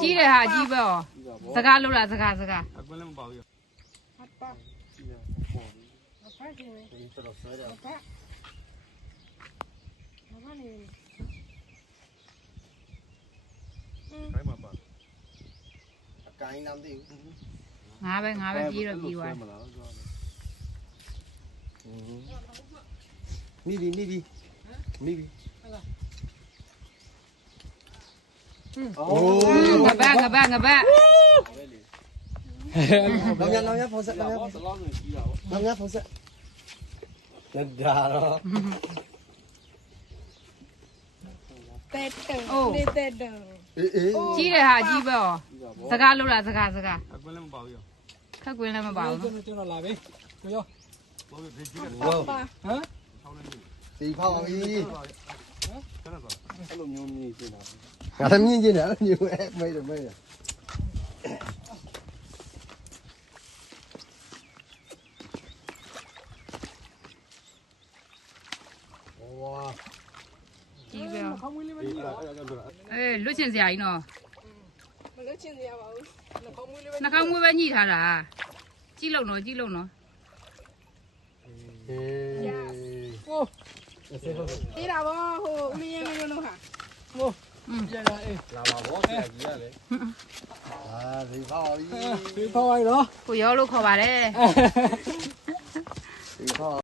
ကြီးတယ်ဟာကြီးပဲစကားလို့လားစကားအကွင်းလည်းမပေါ့ရငါပဲပြေးတော့ပြေးသွားမိပြီโอ้ငပတ်လောင်ရဖောက်ဆက်လောင်ရဖောက်ဆက်ဒါတော့ကြီးတယ်ဟာကြီးပဲစကားလို့လားစကားအကွင်းလည်းမပေါ့ရခက်ကွင်းလည်းမပေါ့ဘူးကျွန်တော်လာပြီကိုရောဟမ်စီဖောက်ပြီအဲ့လိုမျိုးမြင်နေတာငါလည်းမြင်နေတာအဲ့လိုမျိုးအဲ့မိတ်တယ်ဝါကြီးပဲခေါင်းမွေးလေးပဲကြီးတော့လွတ်ချင်စရာကြီးနော်မလွတ်ချင်စရာပါဘူးခေါင်းမွေးလေးပဲနှာခေါင်းမွေးပဲညှိထားတာကြီးလုံးနော်ဟေးဟိုအေးတာဗောဟိုအမင်းရင်းလုံးဟာဟိုရရအေးလာပါဘောဆရာကြီးရတယ်ဒီဖောက်ပြီဖေးဖောက်လိုက်တော့ကိုရောလို့ခေါ်ပါတယ်ဒီဖောက်